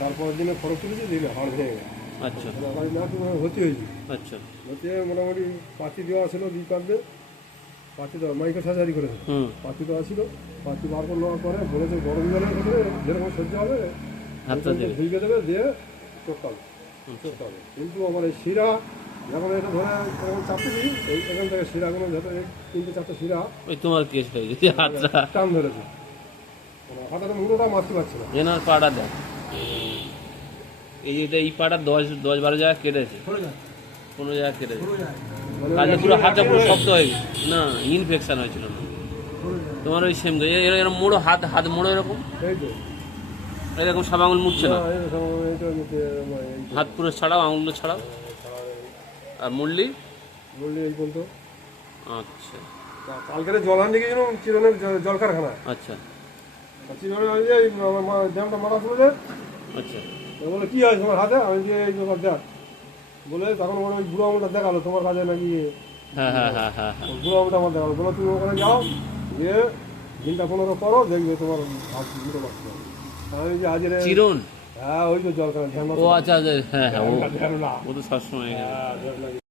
তারপরের দিনে খরচ তুলেছি, দিলে হাড় ভেঙে গেছে। আচ্ছা ভর্তি হয়েছি, আচ্ছা ভর্তি হয়ে মোটামুটি পাতি দেওয়া ছিল দুই কাঁধে, পাতি দেওয়া মাইক্রো সার্জারি করেছে, হুম পাতি দেওয়া ছিল। পাতি বার করে নেওয়ার পরে বলেছে গরম জলের ভেতরে যেরকম সহ্য হবে হাতটা দেবে। ভিজে দেবে, দিয়ে চোখতে হবে, চোখতে হবে। কিন্তু আমার এই শিরা যখন এটা ধরে এরকম চাপতেছি, এই এখান থেকে শিরাগুলো ভেতরে 3-4টা শিরা ওই তোমার কেস হয়ে গেছে হাতটা টান ধরেছে, মানে হাতের মুড়োটা মারতে পারছে না। এনার পাড়া দেয় এই যে এটা, এই পাড়া 10-12 জায়গা কেটেছে, 15 জায়গা কেটেছে, মানে কাজে পুরো হাতটা পুরো শক্ত হয়ে গেছে। না ইনফেকশন হয়েছিল না তোমার ওই সেম এরকম মোড়ো হাত হাত মোড়ো এরকম এই তো এরকম সব আঙুল মুড়ছে না, এই হাত পুরো ছাড়াও, আঙুলগুলো ছাড়াও। আর মুরলি বললি এই বলতো আচ্ছা কালকে জল আনতে গেছিলাম চিরনের জল কারখানা, আচ্ছা চিরনের আমার ড্যামটা মারা পড়ে যায়। আচ্ছা বলে কি হয় তোমার হাতে, আমি দিয়ে এই ব্যাপার দেখ বলে, তখন ওর ওই বুড়ো আঙুলটা দেখালো তোমার কাছে নাকি, হ্যাঁ হ্যাঁ হ্যাঁ হ্যাঁ হ্যাঁ বুড়ো আঙুলটা আমার দেখালো, বলে তুমি ওখানে যাও, গিয়ে দিনটা 15 করো, দেখবে তোমার হাত দুটো বাঁচতে হবে। আমি যে আজের চিরন, হ্যাঁ ওই তো জল কারখানা ও আচ্ছা আচ্ছা, হ্যাঁ হ্যাঁ ঝ্যামলা ও তো সবসময় হ্যাঁ ঝ্যামলা